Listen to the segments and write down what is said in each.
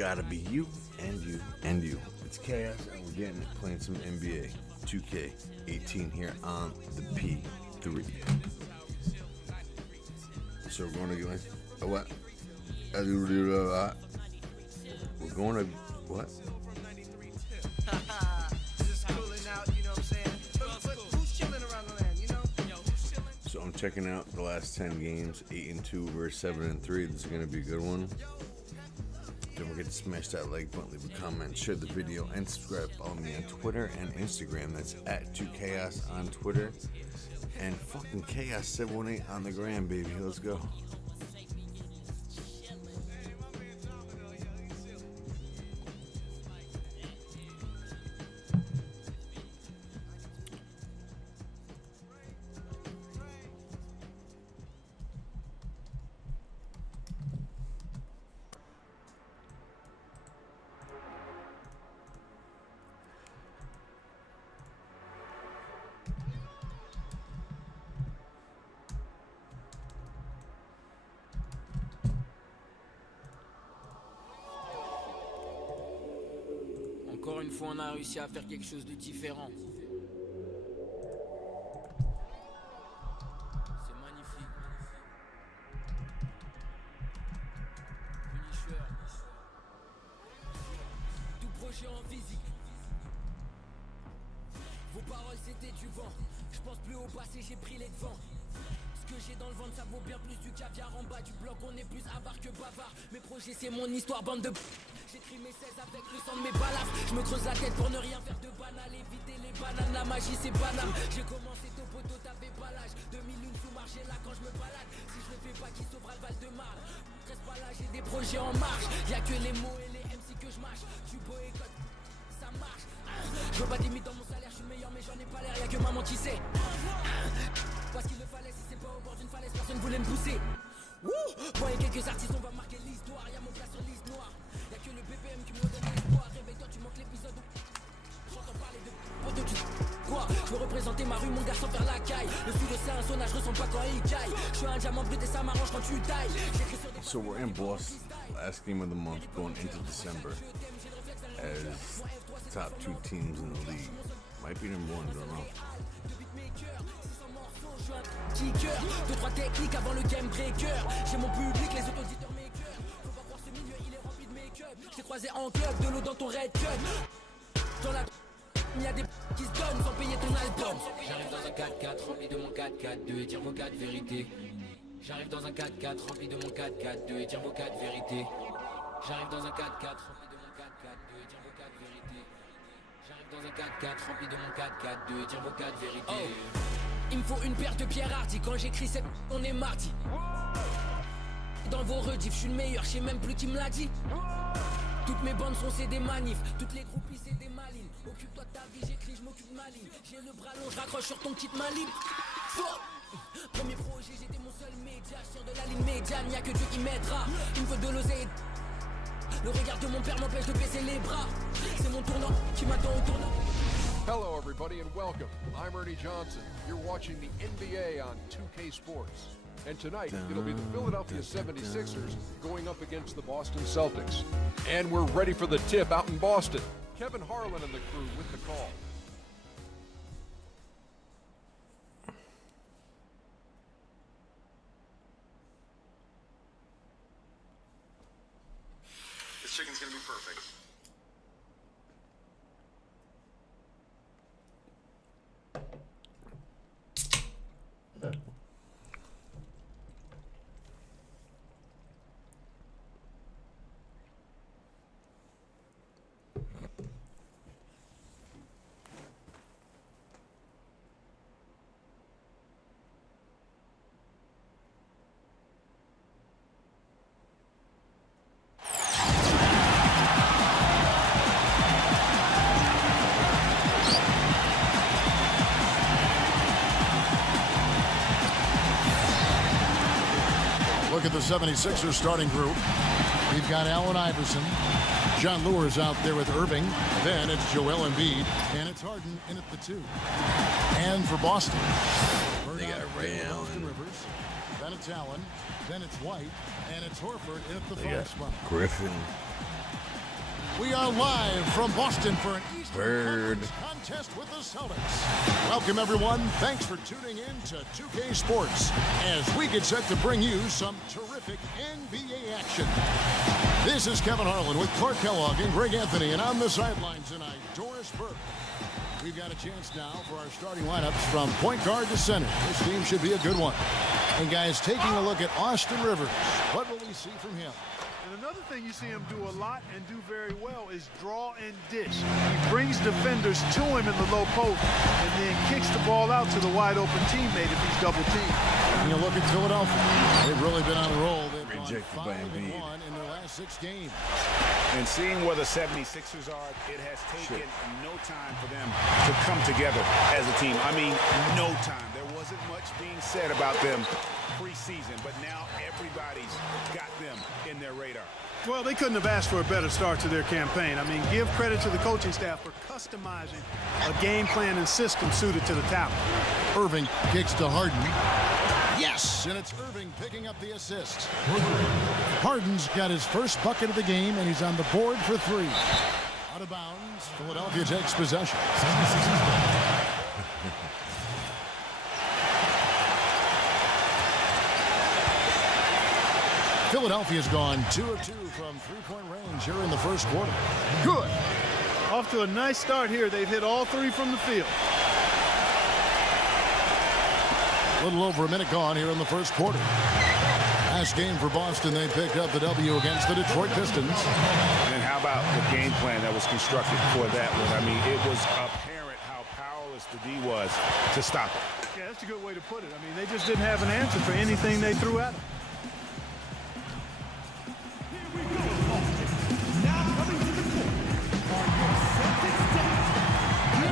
gotta be you and you and you. It's KAHOS, and we're getting it, playing some NBA 2K18 here on the P3. So we're going to go what? We're going to what? So I'm checking out the last 10 games, 8-2 versus 7-3. This is going to be a good one. Don't forget to smash that like button, leave a comment, share the video, and subscribe. Follow me on Twitter and Instagram. That's at 2KAHOS on Twitter. And fucking KAHOS718 on the gram, baby. Let's go. Encore une fois, on a réussi à faire quelque chose de différent. C'est magnifique. Punisher. Tout projet en physique. Vos paroles c'était du vent. Je pense plus au passé, j'ai pris les devants. Ce que j'ai dans le ventre, ça vaut bien plus du caviar en bas du bloc. On est plus avare que bavard. Mes projets, c'est mon histoire, bande de... J'écris mes 16 avec le sang de mes balafres. Je me creuse la tête pour ne rien faire de banal. Éviter les bananes, la magie c'est banal. J'ai commencé tôt poteau, t'avais pas l'âge. 2001 sous marché là quand je me balade. Si je le fais pas, qui sauvera le Val-de-Marne? Reste pas là, j'ai des projets en marche. Y'a que les mots et les MC que je mâche. Tu boycottes, ça marche. Je veux pas d'imite dans mon salaire, je suis meilleur mais j'en ai pas l'air. Y'a que maman qui sait. Parce qu'il le fallait, si c'est pas au bord d'une falaise, personne voulait me pousser. Moi et quelques artistes, on va marquer l'histoire. Y'a mon place sur liste noire. Y'a que le BPM qui me donne l'espoir. Réveille-toi, tu manques l'épisode où j'entends parler de poteau, tu quoi? Je veux représenter ma rue, mon gars, sans faire la caille. Le fil de c'est un sonnage, je ressens pas quand il caille. Je suis un diamant brut et ça m'arrange quand tu tailles. So we're in Boston, last game of the month, going into December, as top 2 teams in the league. Might be number 1, don't know. Kicker, 2-3 techniques avant le game breaker. J'ai mon public, les auditeurs makers. Faut pas croire ce milieu, il est rempli de make-up. J't'ai croisé en club, de l'eau dans ton red cut. Dans la il y a des qui se donnent sans payer ton album. J'arrive dans un 4x4 rempli de mon 4x4 et dire vos 4 vérités. J'arrive dans un 4x4 rempli de mon 4x4 et dire vos 4 vérités. J'arrive dans un 4x4 rempli de mon 4x4 et dire vos 4 vérités. J'arrive dans un 4x4 rempli de mon 4x4 et dire vos 4 vérités. Il me faut une paire de pierres hardy. Quand j'écris c'est on est mardi. Dans vos rediffs, je suis le meilleur, je sais même plus qui me l'a dit. Toutes mes bandes sont c'est des manifs. Toutes les groupies c'est des malines. Occupe-toi de ta vie, j'écris, je m'occupe de ma ligne. J'ai le bras long, je raccroche sur ton kit malib. Premier projet, j'étais mon seul média. Je tire de la ligne médiane, y'a que Dieu qui m'aidera. Il me faut de l'oseille. Le regard de mon père m'empêche de baisser les bras. C'est mon tournant qui m'attend au tournant. Hello, everybody, and welcome. I'm Ernie Johnson. You're watching the NBA on 2K Sports. And tonight, it'll be the Philadelphia 76ers going up against the Boston Celtics. And we're ready for the tip out in Boston. Kevin Harlan and the crew with the call. This chicken's gonna be perfect. Look at the 76ers starting group. We've got Allen Iverson. John Lure's out there with Irving. Then it's Joel Embiid. And it's Harden in at the 2. And for Boston, They got Ray Allen. Rivers. Then it's Allen. Then it's White. And it's Horford in at the They 5 got spot. Griffin. We are live from Boston for an Eastern Bird Conference contest with the Celtics. Welcome, everyone. Thanks for tuning in to 2K Sports as we get set to bring you some terrific NBA action. This is Kevin Harlan with Clark Kellogg and Greg Anthony, and on the sidelines tonight, Doris Burke. We've got a chance now for our starting lineups from point guard to center. This team should be a good one. And guys, taking a look at Austin Rivers, what will we see from him? And another thing you see him do a lot and do very well is draw and dish. He brings defenders to him in the low post and then kicks the ball out to the wide open teammate if he's double teamed. And you look at Philadelphia. They've really been on a roll. They've Rejected gone by 5-1 Embiid. in their last 6 games. And seeing where the 76ers are, it has taken no time for them to come together as a team. I mean, no time. There wasn't much being said about them preseason, but now everybody's got them in their radar. Well, they couldn't have asked for a better start to their campaign. I mean, give credit to the coaching staff for customizing a game plan and system suited to the talent. Irving kicks to Harden. Yes, and it's Irving picking up the assist. Harden's got his first bucket of the game, and he's on the board for 3. Out of bounds, Philadelphia takes possession. Philadelphia's gone 2 of 2 from 3-point range here in the first quarter. Good. Off to a nice start here. They've hit all 3 from the field. A little over a minute gone here in the first quarter. Last game for Boston, they picked up the W against the Detroit Pistons. And how about the game plan that was constructed for that one? I mean, it was apparent how powerless the D was to stop it. Yeah, that's a good way to put it. I mean, they just didn't have an answer for anything they threw at them.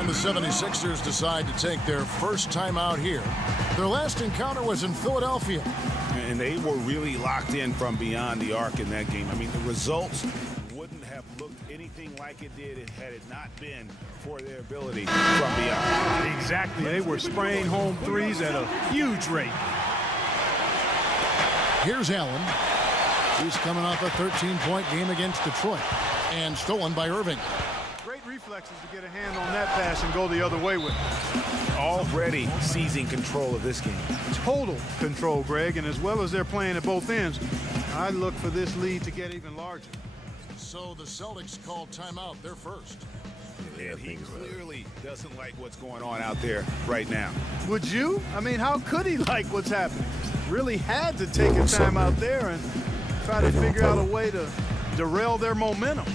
And the 76ers decide to take their first time out here. Their last encounter was in Philadelphia. And they were really locked in from beyond the arc in that game. I mean, the results wouldn't have looked anything like it did had it not been for their ability from beyond. Exactly. They were spraying home threes at a huge rate. Here's Allen. He's coming off a 13-point game against Detroit. And stolen by Irving. Great reflexes to get a hand on that pass and go the other way with it. Already seizing control of this game. Total control, Greg, and as well as they're playing at both ends, I look for this lead to get even larger. So the Celtics called timeout. They're first. And he clearly doesn't like what's going on out there right now. Would you? I mean, how could he like what's happening? Really had to take a time out there and try to figure out a way to derail their momentum.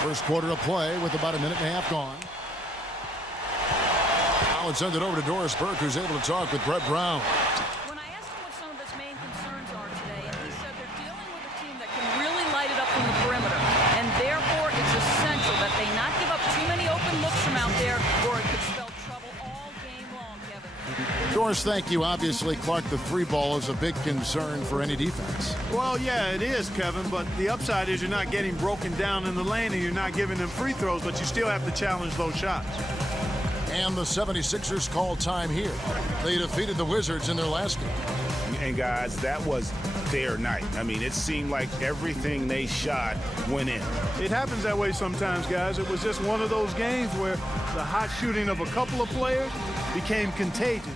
First quarter of play with about a minute and a half gone. Now it's send it over to Doris Burke, who's able to talk with Brett Brown. When I asked him what some of his main concerns are today, and he said they're dealing with a team that can really light it up from the perimeter, and therefore it's essential that they not give up too many open looks from out there, or it could spell trouble all game long, Kevin. Doris, thank you. Obviously, Clark, the 3 ball is a big concern for any defense. Well, yeah, it is, Kevin, but the upside is you're not getting broken down in the lane and you're not giving them free throws, but you still have to challenge those shots. And the 76ers call time here. They defeated the Wizards in their last game. And guys, that was their night. I mean, it seemed like everything they shot went in. It happens that way sometimes, guys. It was just one of those games where the hot shooting of a couple of players became contagious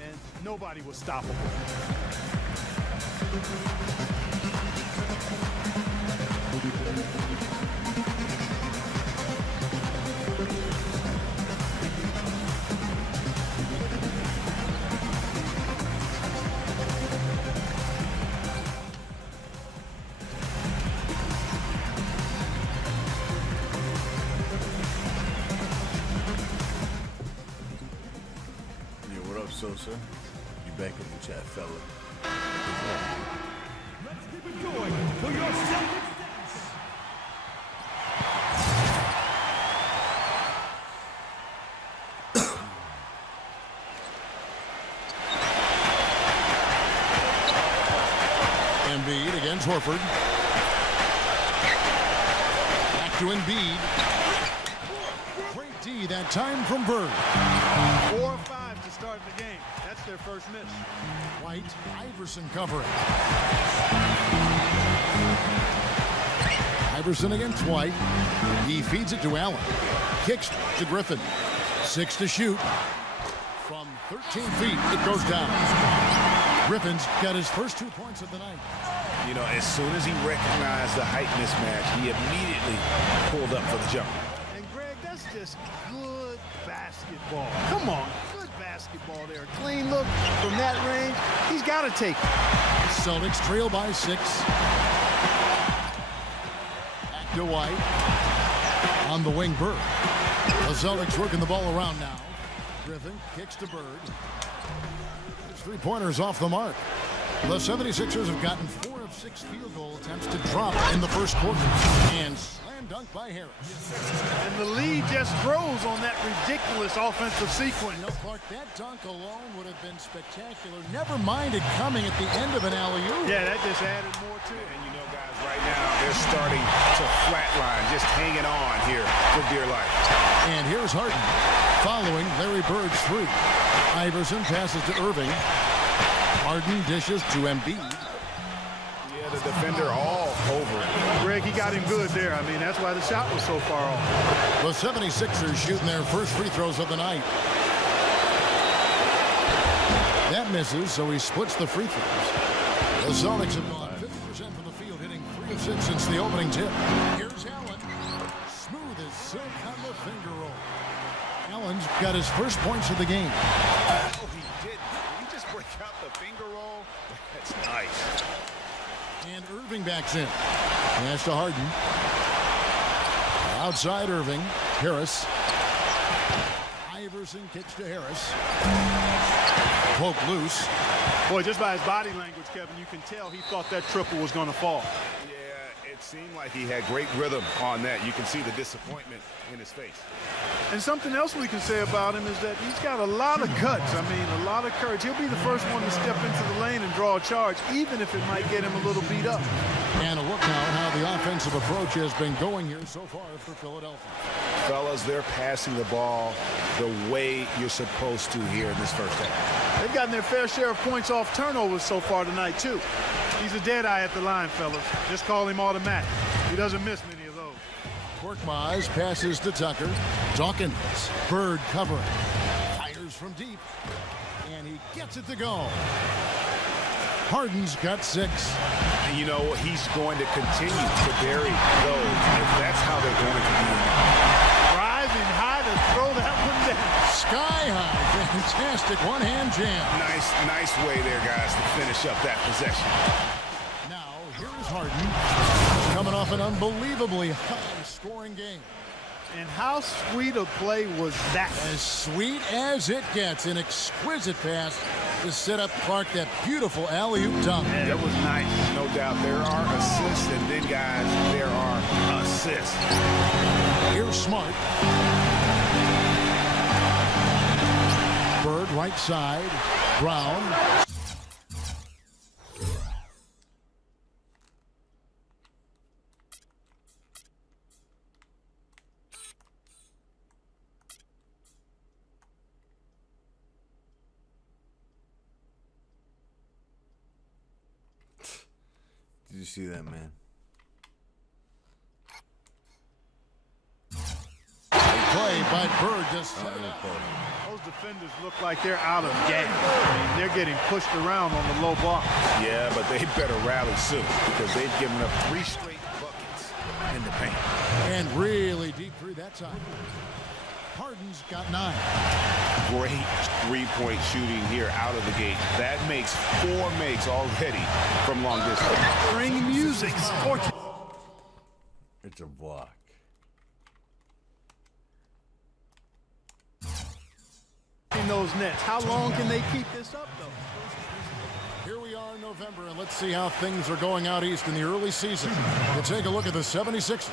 and nobody was stoppable. Sosa, you back in the chat, fella. Let's keep it going for your Celtics. Embiid against Horford. Back to Embiid. Great D that time from Bird. 4 or 5 to start the game. That's their first miss. White, Iverson covering. Iverson against White. He feeds it to Allen. Kicks to Griffin. 6 to shoot. From 13 feet, it goes down. Griffin's got his first 2 points of the night. You know, as soon as he recognized the height mismatch, he immediately pulled up for the jump. And Greg, that's just good basketball. Come on, good basketball there. Clean look from that range. He's got to take it. Celtics trail by 6. Back to White. On the wing, Bird. The Celtics working the ball around now. Griffin kicks to Bird. His 3-pointers off the mark. The 76ers have gotten 4 of 6 field goal attempts to drop in the first quarter. And slam dunk by Harris. And the lead just grows on that ridiculous offensive sequence. No, Clark, that dunk alone would have been spectacular. Never mind it coming at the end of an alley-oop. Yeah, that just added more to it. And you know, guys, right now, they're starting to flatline, just hanging on here for dear life. And here's Harden following Larry Bird's 3. Iverson passes to Irving. Harden dishes to Embiid. Yeah, the defender all over it. Greg, he got him good there. I mean, that's why the shot was so far off. The 76ers shooting their first free throws of the night. That misses, so he splits the free throws. The Celtics have gone 50% from the field, hitting 3 of 6 since the opening tip. Here's Allen. Smooth as silk on the finger roll. Allen's got his first points of the game. Oh, he did. Did he just break out the finger roll? That's nice. And Irving backs in. Pass to Harden. Outside Irving. Harris. Iverson kicks to Harris. Poke loose. Boy, just by his body language, Kevin, you can tell he thought that triple was going to fall. Yeah, it seemed like he had great rhythm on that. You can see the disappointment in his face. And something else we can say about him is that he's got a lot of guts. I mean, a lot of courage. He'll be the first one to step into the lane and draw a charge, even if it might get him a little beat up. And a look now at how the offensive approach has been going here so far for Philadelphia. Fellas, they're passing the ball the way you're supposed to here in this first half. They've gotten their fair share of points off turnovers so far tonight, too. He's a dead eye at the line, fellas. Just call him automatic. He doesn't miss many of those. Korkmaz passes to Tucker. Dawkins. Bird covering. Fires from deep. And he gets it to go. Harden's got 6. And you know, he's going to continue to bury those if that's how they're going to be. Rising high to throw that one down. Sky high. Fantastic one-hand jam. Nice way there, guys, to finish up that possession. Now, here's Harden. Coming off an unbelievably high-scoring game. And how sweet a play was that? As sweet as it gets. An exquisite pass to set up Clark that beautiful alley-oop dunk. Yeah, that was nice. No doubt there are assists, and then, guys, there are assists. Here's Smart. Bird right side. Brown. Did you see that, man? Play by Bird just set it up. Those defenders look like they're out of gas. I mean, they're getting pushed around on the low block. Yeah, but they better rally soon because they've given up 3 straight buckets in the paint. And really deep through that time. Harden's got 9. Great three-point shooting here out of the gate. That makes 4 makes already from long distance. Bring music. It's a block. In those nets. How long can they keep this up, though? Here we are in November, and let's see how things are going out east in the early season. We'll take a look at the 76ers.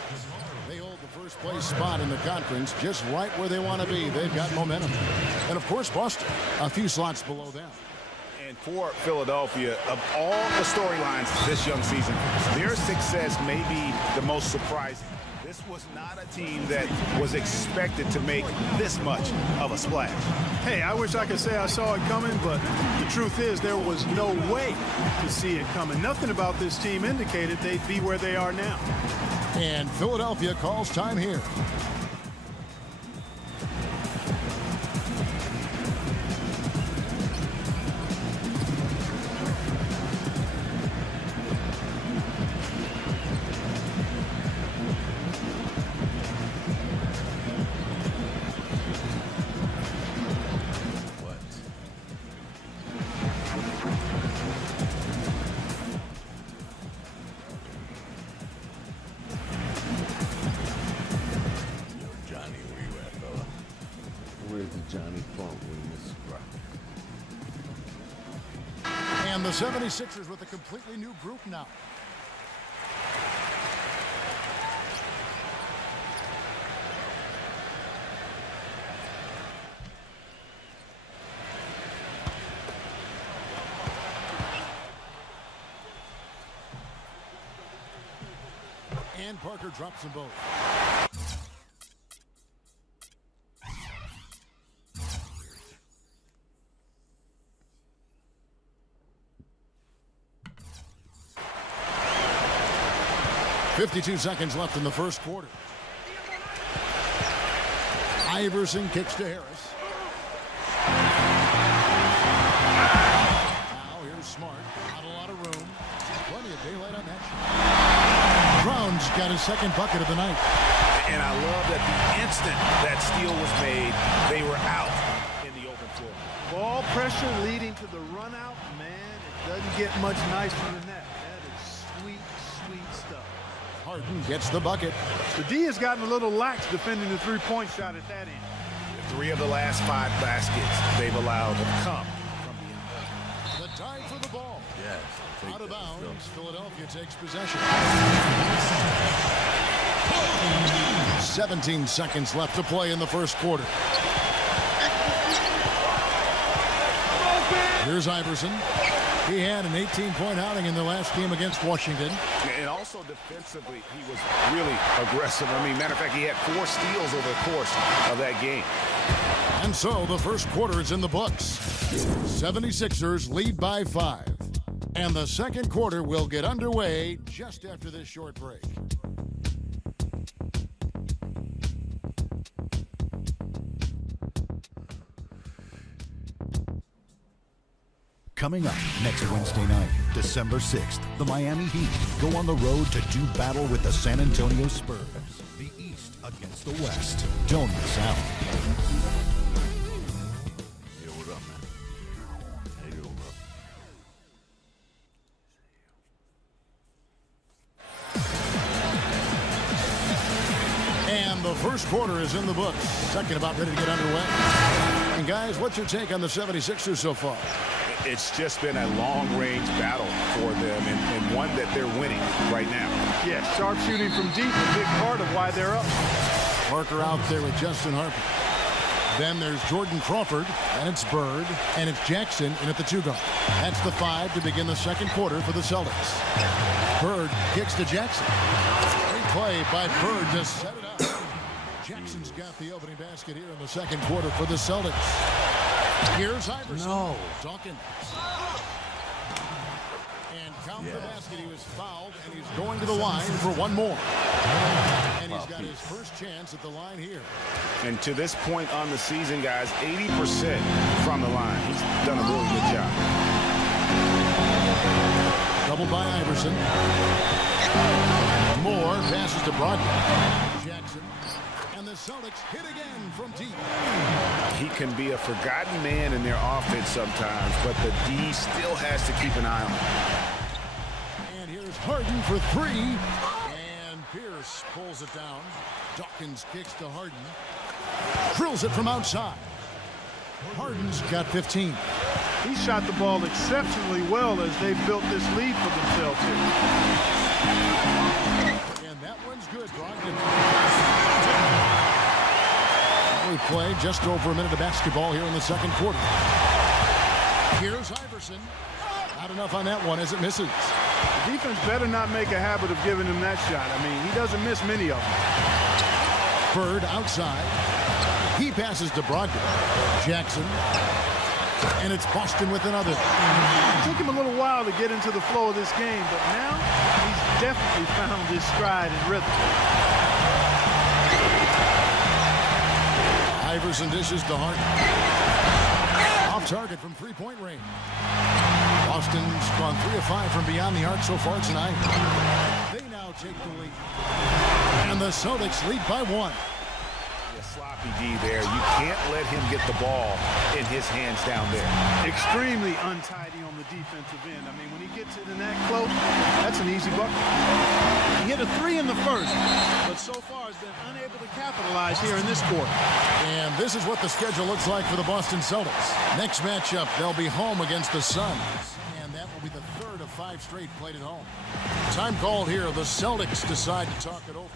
They hold the first place spot in the conference, just right where they want to be. They've got momentum. And, of course, Boston, a few slots below them. And And for Philadelphia, of all the storylines this young season, their success may be the most surprising. This was not a team that was expected to make this much of a splash. Hey, I wish I could say I saw it coming, but the truth is there was no way to see it coming. Nothing about this team indicated they'd be where they are now. And Philadelphia calls time here. Johnny Funk with Miss Rock. And the 76ers with a completely new group now. And Parker drops them both. .52 seconds left in the first quarter. Iverson kicks to Harris. Now here's Smart. Not a lot of room. Plenty of daylight on that shot. Brown's got his second bucket of the night. And I love that the instant that steal was made, they were out in the open floor. Ball pressure leading to the run out. Man, it doesn't get much nicer than that. That is sweet, sweet stuff. Harden gets the bucket. The D has gotten a little lax defending the three-point shot at that end. 3 of the last 5 baskets they've allowed have come from the The tie for the ball. Yes. Out of bounds, Philadelphia takes possession. 17 seconds left to play in the first quarter. Here's Iverson. He had an 18-point outing in the last game against Washington. And also defensively, he was really aggressive. I mean, matter of fact, he had 4 steals over the course of that game. And so the first quarter is in the books. 76ers lead by 5. And the second quarter will get underway just after this short break. Coming up next Wednesday night, December 6th, the Miami Heat go on the road to do battle with the San Antonio Spurs. The East against the West. Don't miss out. Yo, what up, man? How you doing, bro? And the first quarter is in the books. Second about ready to get underway. And guys, what's your take on the 76ers so far? It's just been a long-range battle for them and one that they're winning right now. Yes, sharp shooting from deep, a big part of why they're up. Parker out there with Justin Harper. Then there's Jordan Crawford, and it's Bird, and it's Jackson in at the 2-guard. That's the 5 to begin the second quarter for the Celtics. Bird kicks to Jackson. Great play by Bird to set it up. Jackson's got the opening basket here in the second quarter for the Celtics. Here's Iverson. No. Dawkins. And count the basket. He was fouled, and he's going to the line for one more. And he's got his first chance at the line here. And to this point on the season, guys, 80% from the line. He's done a really good job. Doubled by Iverson. Moore passes to Brogdon. Jackson. And the Celtics hit again from deep. He can be a forgotten man in their offense sometimes, but the D still has to keep an eye on him. And here's Harden for 3. And Pierce pulls it down. Dawkins kicks to Harden. Drills it from outside. Harden's got 15. He shot the ball exceptionally well as they built this lead for themselves here. And that one's good, Brogdon. We play just over a minute of basketball here in the second quarter. Here's Iverson. Not enough on that one as it misses. The defense better not make a habit of giving him that shot. I mean, he doesn't miss many of them. Bird outside. He passes to Brogdon. Jackson. And it's Boston with another. It took him a little while to get into the flow of this game, but now he's definitely found his stride and rhythm. Iverson dishes to Hart. Off target from three-point range. Boston's gone 3 of 5 from beyond the arc so far tonight. They now take the lead. And the Celtics lead by 1. Sloppy D there. You can't let him get the ball in his hands down there. Extremely untidy on the defensive end. I mean, when he gets it in that close, that's an easy bucket. He hit a 3 in the first, but so far has been unable to capitalize here in this quarter. And this is what the schedule looks like for the Boston Celtics. Next matchup, they'll be home against the Suns. And that will be the 3rd of 5 straight played at home. Time called here. The Celtics decide to talk it over.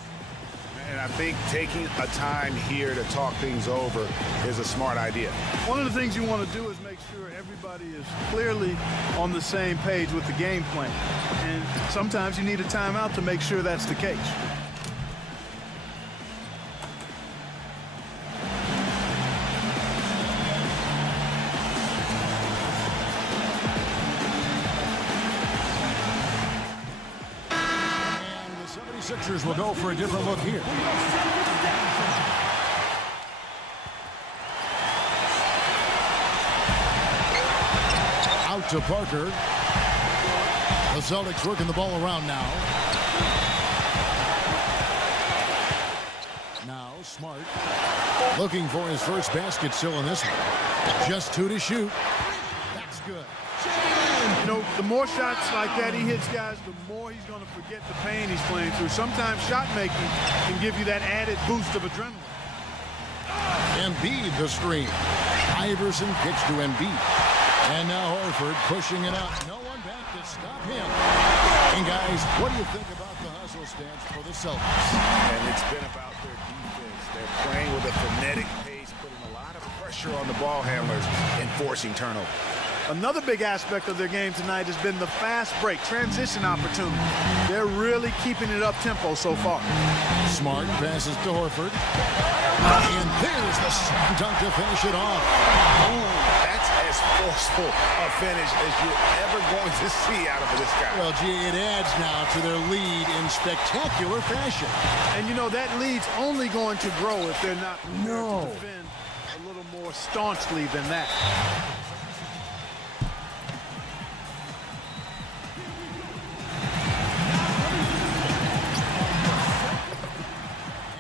And I think taking a time here to talk things over is a smart idea. One of the things you want to do is make sure everybody is clearly on the same page with the game plan. And sometimes you need a timeout to make sure that's the case. Sixers will go for a different look here. Out to Parker. The Celtics working the ball around now. Now Smart looking for his first basket still in this one. Just 2 to shoot. That's good. You know, the more shots like that he hits, guys, the more he's going to forget the pain he's playing through. Sometimes shot making can give you that added boost of adrenaline. Embiid the screen. Iverson kicks to Embiid. And now Horford pushing it up. No one back to stop him. And guys, what do you think about the hustle stance for the Celtics? And it's been about their defense. They're playing with a frenetic pace, putting a lot of pressure on the ball handlers and forcing turnovers. Another big aspect of their game tonight has been the fast break, transition opportunity. They're really keeping it up tempo so far. Smart passes to Horford. And there's the dunk to finish it off. Ooh, that's as forceful a finish as you're ever going to see out of this guy. Well, gee, it adds now to their lead in spectacular fashion. And you know, that lead's only going to grow if they're not prepared to defend a little more staunchly than that.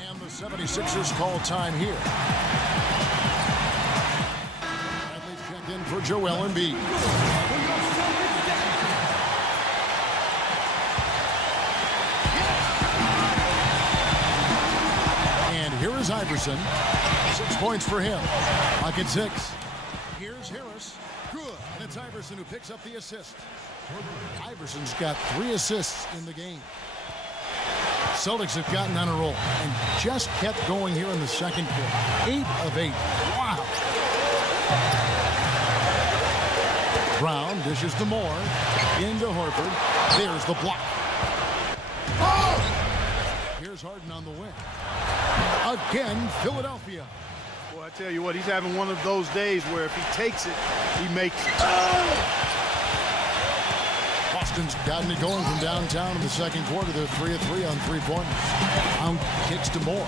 And the 76ers call time here. Bradley's checked in for Joel Embiid. And here is Iverson. 6 points for him. Pocket 6. Here's Harris. Good. And it's Iverson who picks up the assist. Iverson's got 3 assists in the game. Celtics have gotten on a roll and just kept going here in the second quarter. 8 of 8. Wow. Brown dishes to Moore. Into Horford. There's the block. Here's Harden on the wing. Again, Philadelphia. Well, I tell you what, he's having one of those days where if he takes it, he makes it. Boston's gotten it going from downtown in the second quarter. They're 3 of 3 on 3-pointers. Brown kicks to Moore.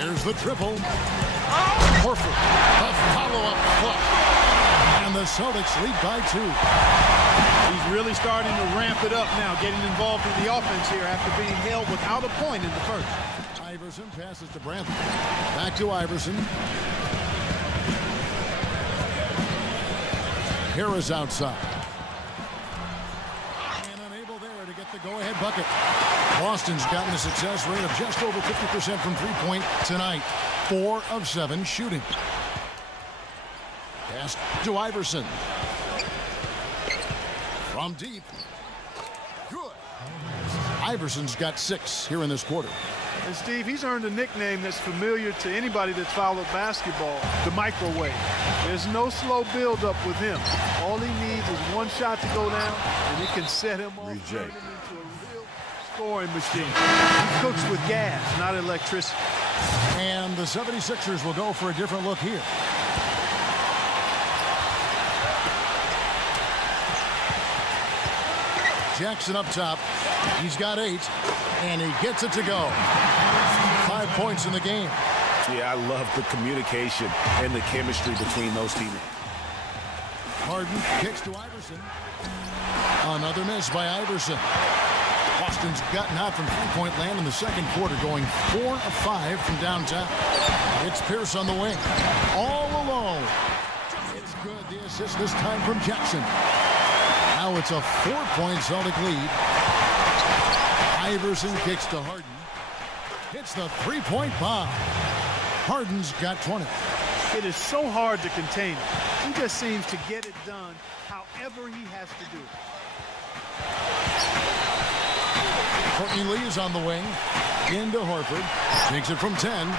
There's the triple. Horford. A follow-up flush. And the Celtics lead by 2. He's really starting to ramp it up now, getting involved in the offense here after being held without a point in the first. Iverson passes to Brantley. Back to Iverson. Harris outside. And unable there to get the go-ahead bucket. Boston's gotten a success rate of just over 50% from three-point tonight. 4 of 7 shooting. Pass to Iverson. From deep. Good. Iverson's got 6 here in this quarter. And Steve, he's earned a nickname that's familiar to anybody that's followed basketball, the microwave. There's no slow build-up with him. All he needs is one shot to go down, and it can set him off, turn him into a real scoring machine. He cooks with gas, not electricity. And the 76ers will go for a different look here. Jackson up top. He's got 8, and he gets it to go. 5 points in the game. Yeah, I love the communication and the chemistry between those teammates. Harden kicks to Iverson. Another miss by Iverson. Boston's gotten hot from three-point land in the second quarter, going 4 of 5 from downtown. It's Pierce on the wing. All alone. It's good. The assist this time from Jackson. Now it's a 4-point Celtic lead. Iverson kicks to Harden. Hits the three-point bomb. Harden's got 20. It is so hard to contain him. He just seems to get it done however he has to do it. Courtney Lee is on the wing. Into Horford. Takes it from 10. And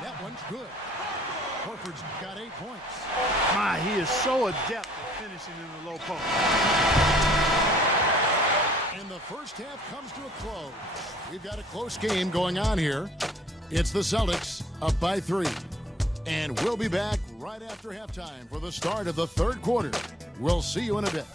that one's good. Horford's got 8 points. My, he is so adept at finishing in the low post. And the first half comes to a close. We've got a close game going on here. It's the Celtics up by 3. And we'll be back right after halftime for the start of the third quarter. We'll see you in a bit.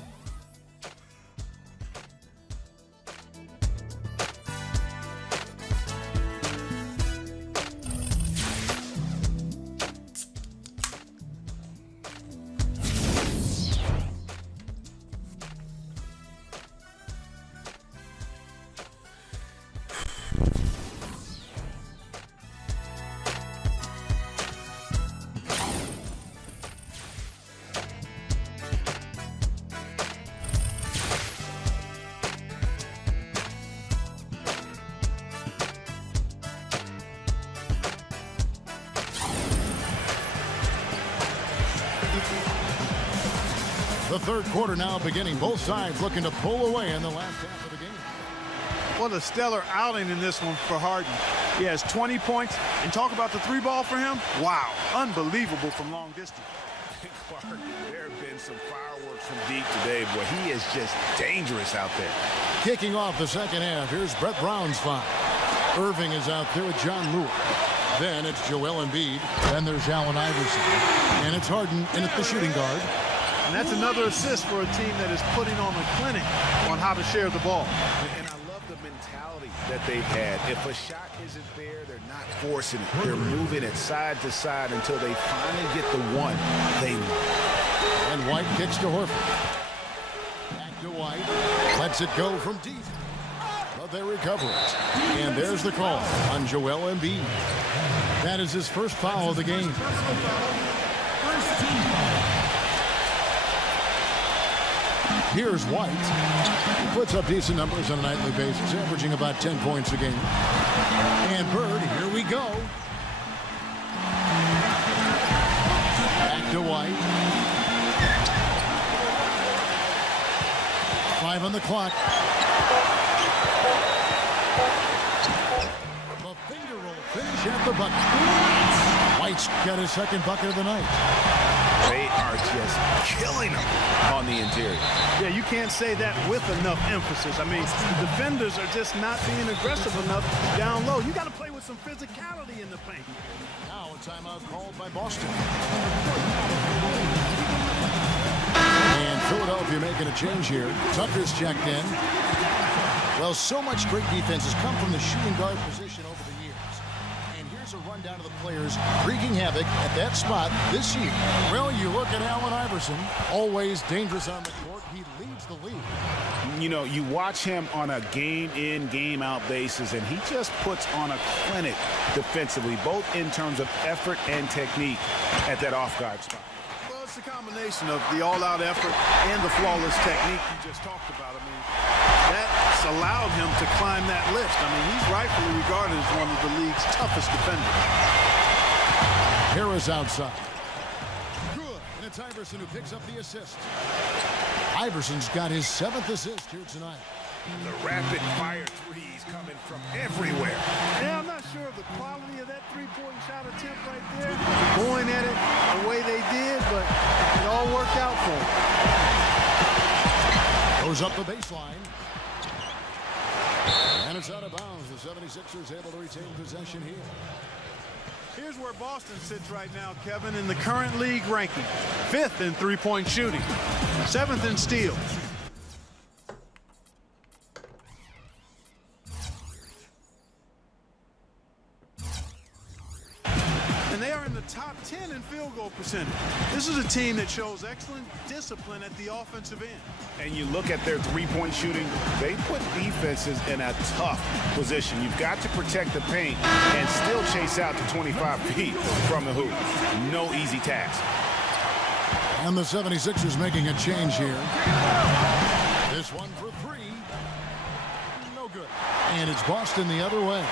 The third quarter now beginning. Both sides looking to pull away in the last half of the game. What a stellar outing in this one for Harden. He has 20 points. And talk about the 3-ball for him. Wow, unbelievable from long distance. Clark, there have been some fireworks from deep today, but he is just dangerous out there. Kicking off the second half, here's Brett Brown's foul. Irving is out there with John Lewis. Then it's Joel Embiid. Then there's Allen Iverson. And it's Harden in at the shooting guard. And that's another assist for a team that is putting on a clinic on how to share the ball. And I love the mentality that they've had. If a shot isn't there, they're not forcing it. They're moving it side to side until they finally get the one they want. And White kicks to Horford. Back to White. Lets it go from deep. But they recover it. And there's the call on Joel Embiid. That is his first foul of the game. First team foul. Here's White. He puts up decent numbers on a nightly basis, averaging about 10 points a game. And Bird, here we go. Back to White. 5 on the clock. The finger roll finish at the bucket. White's got his second bucket of the night. They are just killing them on the interior. Yeah, you can't say that with enough emphasis. I mean, the defenders are just not being aggressive enough down low. You got to play with some physicality in the paint. Now a timeout called by Boston. And Philadelphia making a change here. Tucker's checked in. Well, so much great defense has come from the shooting guard position over the years. And here's a rundown of the players wreaking havoc at that spot this year. Well, you look at Allen Iverson, always dangerous on the court. He leads the league. You know, you watch him on a game-in, game-out basis, and he just puts on a clinic defensively, both in terms of effort and technique at that off-guard spot. Well, it's a combination of the all-out effort and the flawless technique you just talked about. I mean, that's allowed him to climb that list. I mean, he's rightfully regarded as one of the league's toughest defenders. Harris outside. Good. And it's Iverson who picks up the assist. Iverson's got his 7th assist here tonight. The rapid-fire threes coming from everywhere. Yeah, I'm not sure of the quality of that three-point shot attempt right there, going at it the way they did, but it all worked out for them. Goes up the baseline. And it's out of bounds. The 76ers able to retain possession here. Here's where Boston sits right now, Kevin, in the current league ranking. 5th in three-point shooting, 7th in steals. And they are in the top 10 in field goal percentage. This is a team that shows excellent discipline at the offensive end. And you look at their three-point shooting, they put defenses in a tough position. You've got to protect the paint and still chase out to 25 feet from the hoop. No easy task. And the 76ers making a change here. This one for three. No good. And it's Boston the other way.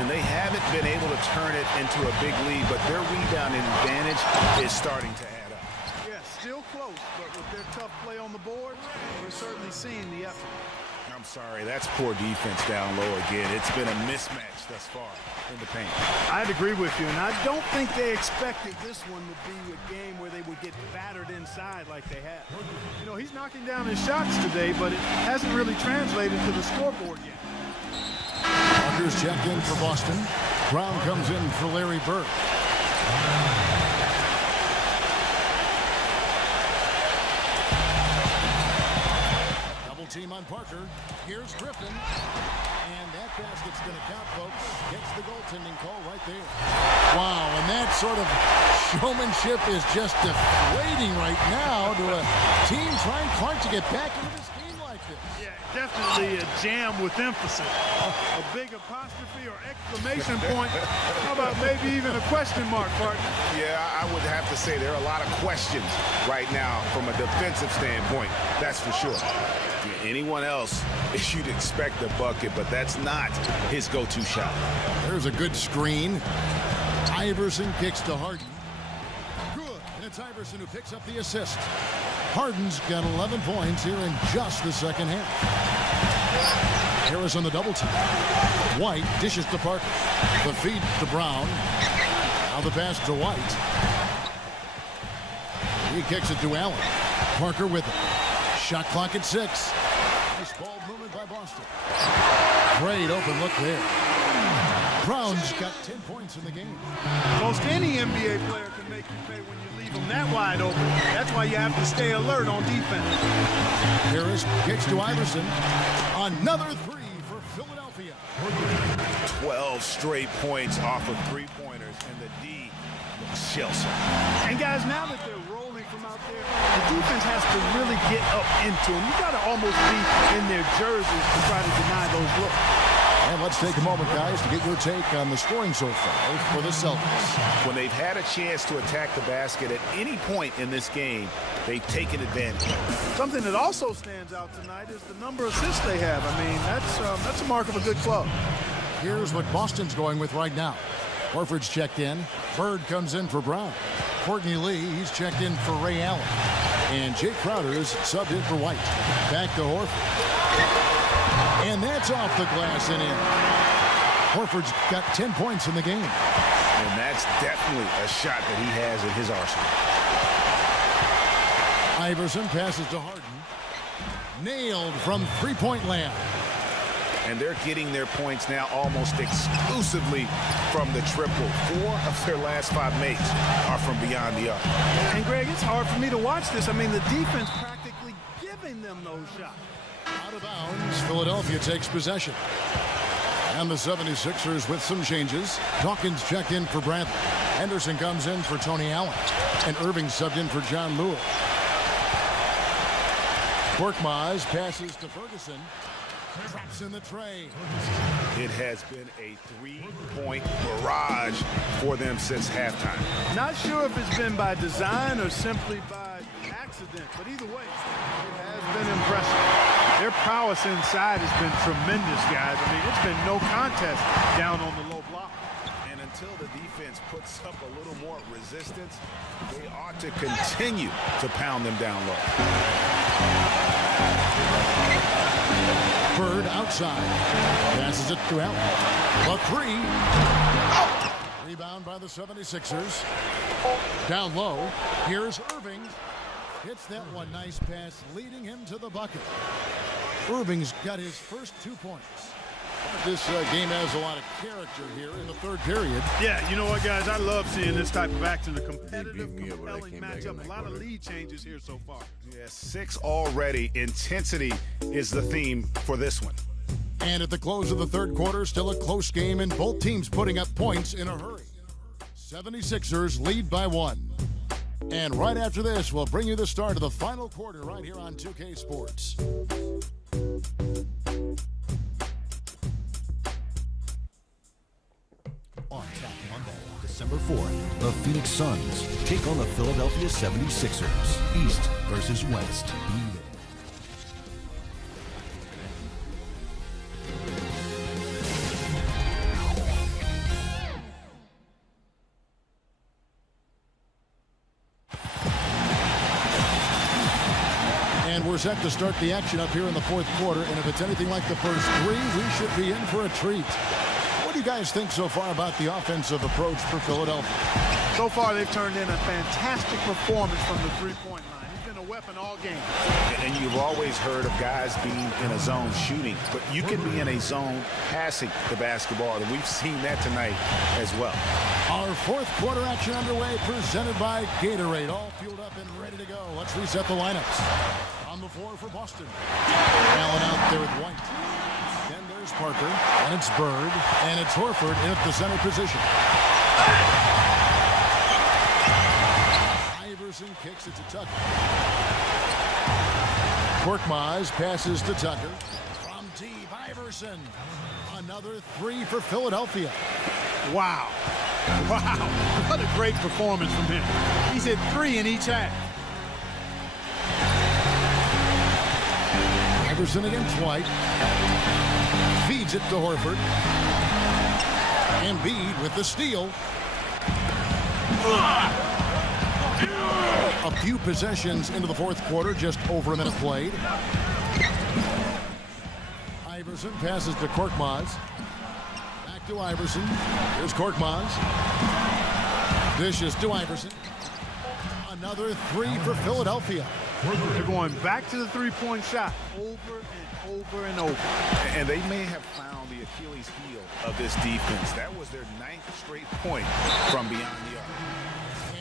And they haven't been able to turn it into a big lead, but their rebounding advantage is starting to add up. Yeah, still close, but with their tough play on the board, we're certainly seeing the effort. I'm sorry, that's poor defense down low again. It's been a mismatch thus far in the paint. I'd agree with you, and I don't think they expected this one to be a game where they would get battered inside like they have. You know, he's knocking down his shots today, but it hasn't really translated to the scoreboard yet. Parker's checked in for Boston. Brown comes in for Larry Bird. Double team on Parker. Here's Griffin. And that basket's going to count, folks. Gets the goaltending call right there. Wow, and that sort of showmanship is just deflating right now to a team trying hard to get back into this game like this. Yeah, definitely a jam with emphasis. A big apostrophe or exclamation point. How about maybe even a question mark, partner? Yeah, I would have to say there are a lot of questions right now from a defensive standpoint. That's for sure. Anyone else, you'd expect a bucket, but that's not his go-to shot. There's a good screen. Iverson kicks to Harden. Good, and it's Iverson who picks up the assist. Harden's got 11 points here in just the second half. Harris on the double team. White dishes to Parker. The feed to Brown. Now the pass to White. He kicks it to Allen. Parker with it. Shot clock at 6. Nice ball movement by Boston. Great open look there. Brown's got 10 points in the game. Most any NBA player can make you pay when you leave them that wide open. That's why you have to stay alert on defense. Harris kicks to Iverson. Another three for Philadelphia. 12 straight points off of three-pointers, and the D looks Chelsea. And guys, now that they're rolling from out there, the defense has to really get up into them. You got to almost be in their jerseys to try to deny those looks. And let's take a moment, guys, to get your take on the scoring so far for the Celtics. When they've had a chance to attack the basket at any point in this game, they've taken advantage. Something that also stands out tonight is the number of assists they have. I mean, that's a mark of a good club. Here's what Boston's going with right now. Horford's checked in. Bird comes in for Brown. Courtney Lee, he's checked in for Ray Allen. And Jake Crowder's subbed in for White. Back to Horford. And that's off the glass and in. Horford's got 10 points in the game. And that's definitely a shot that he has in his arsenal. Iverson passes to Harden. Nailed from three-point land. And they're getting their points now almost exclusively from the triple. 4 of their last 5 makes are from beyond the arc. And Greg, it's hard for me to watch this. I mean, the defense practically giving them those shots. Out of bounds, Philadelphia takes possession. And the 76ers with some changes. Dawkins checked in for Bradley. Henderson comes in for Tony Allen. And Irving subbed in for John Lewis. Korkmaz passes to Ferguson. Drops in the tray. It has been a 3-point barrage for them since halftime. Not sure if it's been by design or simply by accident, but either way, it has been impressive. Their prowess inside has been tremendous, guys. I mean, it's been no contest down on the low block. And until the defense puts up a little more resistance, they ought to continue to pound them down low. Horford outside. Passes it to Allen. The three. Rebound by the 76ers. Down low. Here's Irving. Hits that one. Nice pass leading him to the bucket. Irving's got his first 2 points. This game has a lot of character here in the third period. Yeah, you know what, guys? I love seeing this type of action. A competitive, They beat me up when I compelling came back in matchup. that A lot of quarter. lead changes here so far. Yeah, 6 already. Intensity is the theme for this one. And at the close of the third quarter, still a close game, and both teams putting up points in a hurry. 76ers lead by 1. And right after this, we'll bring you the start of the final quarter right here on 2K Sports. On tap Monday, December 4th, the Phoenix Suns take on the Philadelphia 76ers. East versus West. Be there. And we're set to start the action up here in the fourth quarter. And if it's anything like the first three, we should be in for a treat. What do you guys think so far about the offensive approach for Philadelphia? So far, they've turned in a fantastic performance from the three-point line. He's been a weapon all game. And you've always heard of guys being in a zone shooting, but you can be in a zone passing the basketball, and we've seen that tonight as well. Our fourth quarter action underway, presented by Gatorade. All fueled up and ready to go. Let's reset the lineups. On the floor for Boston. Allen out there with White. Then there's Parker, and it's Bird, and it's Horford in at the center position. Iverson kicks it to Tucker. Korkmaz passes to Tucker. From deep, Iverson. Another three for Philadelphia. Wow. Wow. What a great performance from him. He's hit 3 in each half. Iverson against White. Feeds it to Horford. Embiid with the steal. A few possessions into the fourth quarter, just over a minute played. Iverson passes to Korkmaz. Back to Iverson. Here's Korkmaz. Dishes to Iverson. Another three for Philadelphia. They're going back to the three-point shot over and over and over. And they may have found the Achilles heel of this defense. That was their 9th straight point from beyond the arc.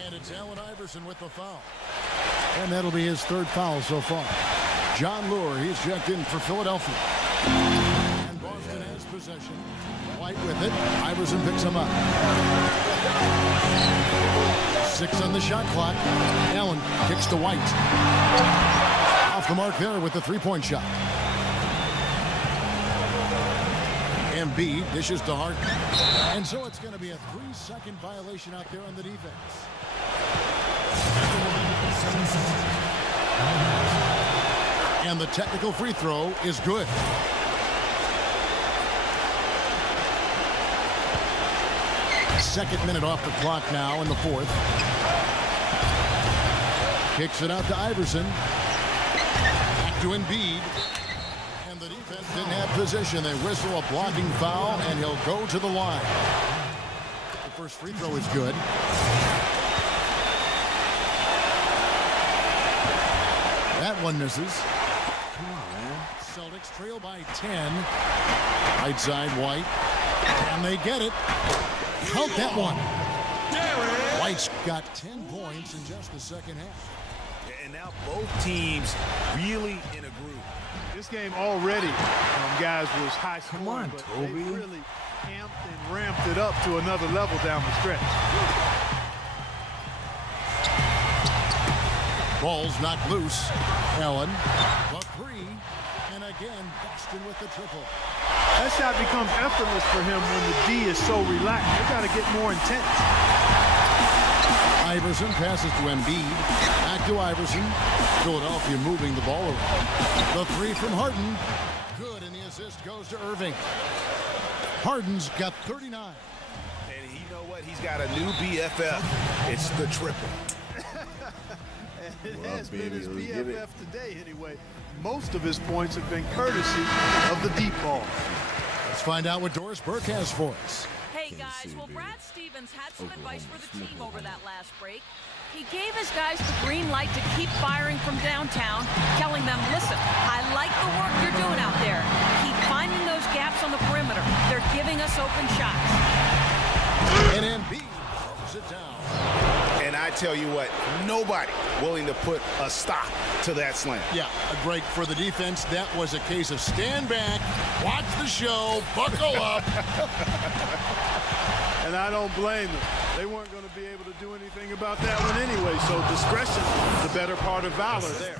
And it's Allen Iverson with the foul. And that'll be his third foul so far. John Lure, he's checked in for Philadelphia. And Boston has possession. White with it. Iverson picks him up. 6 on the shot clock. Allen kicks to White. Off the mark there with the three-point shot. Embiid dishes to Hart. And so it's going to be a 3-second violation out there on the defense. And the technical free throw is good. Second minute off the clock now in the fourth. Kicks it out to Iverson. Back to Embiid. And the defense didn't have position. They whistle a blocking foul, and he'll go to the line. The first free throw is good. That one misses. Come on, man. Celtics trail by 10. Right side, White. And they get it. Count that one. White's got 10 points in just the second half. And now both teams really in a groove. This game already, guys, was high scoring. Come on, but Toby. they really amped and ramped it up to another level down the stretch. Ball's knocked loose. Allen, the three, and again, Boston with the triple. That shot becomes effortless for him when the D is so relaxed. They got to get more intense. Iverson passes to Embiid. Back to Iverson. Philadelphia moving the ball around. The three from Harden. Good, and the assist goes to Irving. Harden's got 39. And you know what? He's got a new BFF. It's the triple. It Well, has been baby, his let's get it. BFF today anyway. Most of his points have been courtesy of the deep ball. Let's find out what Doris Burke has for us. Hey guys, well Brad Stevens had some advice for the team over that last break. He gave his guys the green light to keep firing from downtown, telling them, listen, I like the work you're doing out there. Keep finding those gaps on the perimeter. They're giving us open shots. And Embiid throws it down. And I tell you what, nobody willing to put a stop to that slam. Yeah, a break for the defense. That was a case of stand back, watch the show, buckle up. And I don't blame them. They weren't going to be able to do anything about that one anyway, so discretion, the better part of valor there.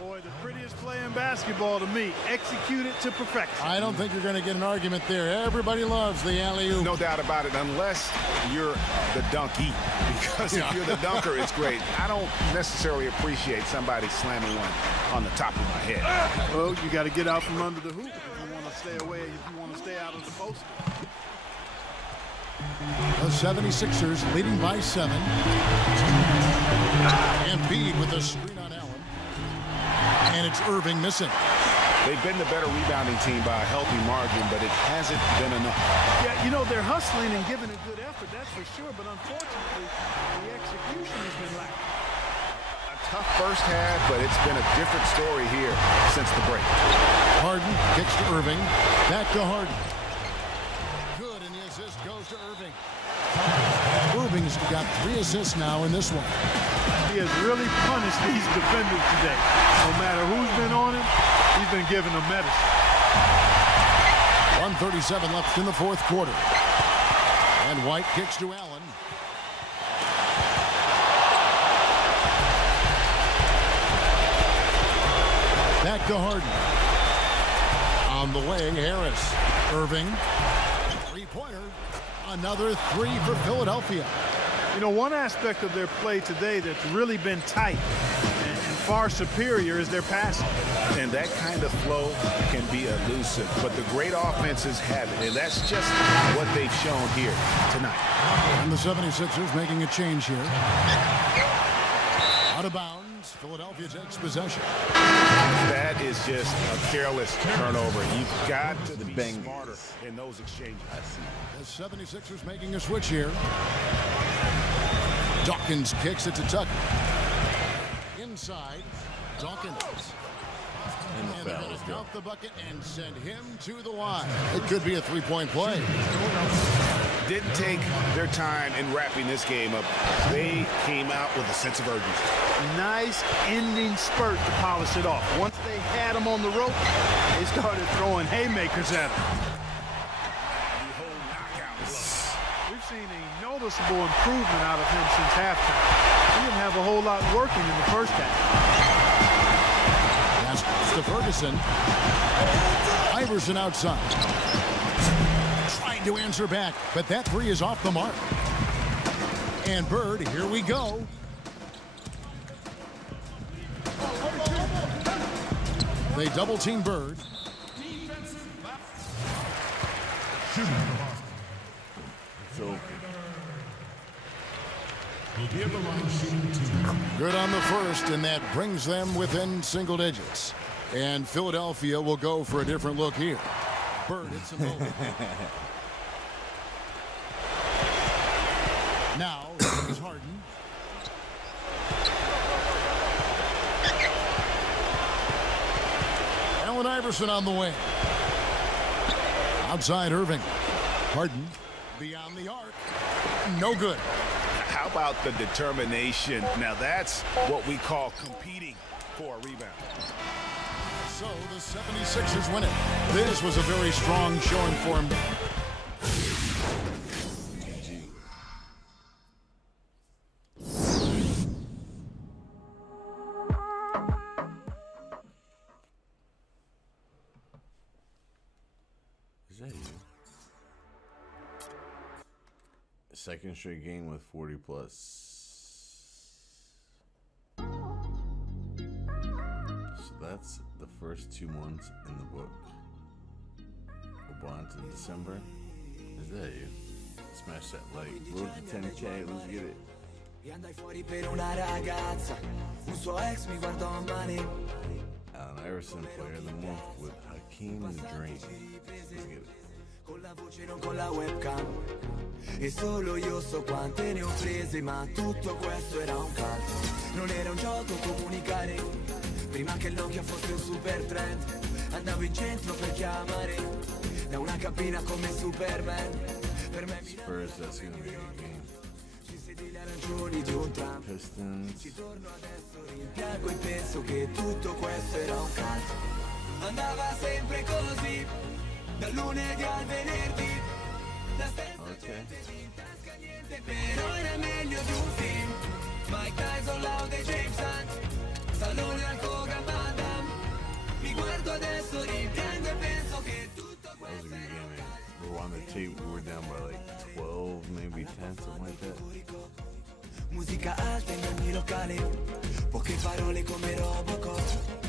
Boy, the prettiest play in basketball to me. Execute it to perfection. I don't think you're going to get an argument there. Everybody loves the alley-oop. No doubt about it, unless you're the donkey. Because if you're the dunker, it's great. I don't necessarily appreciate somebody slamming one on the top of my head. Well, you got to get out from under the hoop if you want to stay away, if you want to stay out of the post. The 76ers leading by 7. Embiid with a screen on Allen. And it's Irving missing. They've been the better rebounding team by a healthy margin, but it hasn't been enough. Yeah, you know, they're hustling and giving a good effort, that's for sure, but unfortunately, the execution has been lacking. A tough first half, but it's been a different story here since the break. Harden kicks to Irving. Back to Harden. Good, and the assist goes to Irving. Irving's got 3 assists now in this one. He has really punished these defenders today. No matter who's been on him, he's been giving them medicine. 1:37 left in the fourth quarter. And White kicks to Allen. Back to Harden. On the wing, Harris. Irving. Three-pointer. Another 3 for Philadelphia. You know, one aspect of their play today that's really been tight and far superior is their passing. And that kind of flow can be elusive, but the great offenses have it, and that's just what they've shown here tonight. And the 76ers making a change here. Out of bounds, Philadelphia takes possession. That is just a careless turnover. You've got to be smarter in those exchanges. The 76ers making a switch here. Dawkins kicks it to Tucker. Inside, Dawkins. And the And they're foul. going Let's to go. count the bucket and send him to the line. It could be a three-point play. Didn't take their time in wrapping this game up. They came out with a sense of urgency. Nice ending spurt to polish it off. Once they had him on the rope, they started throwing haymakers at him. We've seen a noticeable improvement out of him since halftime. He didn't have a whole lot working in the first half. Pass to Ferguson. Iverson outside. Trying to answer back, but that 3 is off the mark. And Bird, here we go. They double team Bird. So Good on the first, and that brings them within single digits. And Philadelphia will go for a different look here. Bird hits him over. Now, here's Harden. Allen Iverson on the wing. Outside Irving. Harden beyond the arc. No good. How about the determination? Now that's what we call competing for a rebound. So the 76ers win it. This was a very strong showing for him. is that you? Second straight game with 40 plus. So that's the first 2 months in the book. We're on to December. Is that you? Smash that like. Road to 10K. Let's get it. E andai fuori per una ragazza, un suo ex mi guardò male. Allen Iverson, player of the month with Hakeem the Dream. Let's get it. Con la voce non con la webcam. E solo io so quante ne ho prese, ma tutto questo era un calcio. Non era un gioco comunicare, prima che il Nokia fosse un super trend. Andavo in centro per chiamare, da una cabina come Superman. Per me Spurs, that's gonna be a good game. ci sedi le ragioni di un tram. Pistons. Ci torno adesso, rimpiango e penso che tutto questo era un calcio. Andava sempre così, dal lunedì al venerdì. La stessa gente in tasca niente, però era meglio di un film. Mike Tyson, Loud e James Hunt, Stallone al Kogan Van Damme. Mi guardo adesso, rimpiango e penso che tutto That was a questo good era game, un man. calcio. We were on the tape, we were down by like 12, maybe 10, something like that. Musica alta in ogni locale, poche parole come Robocop.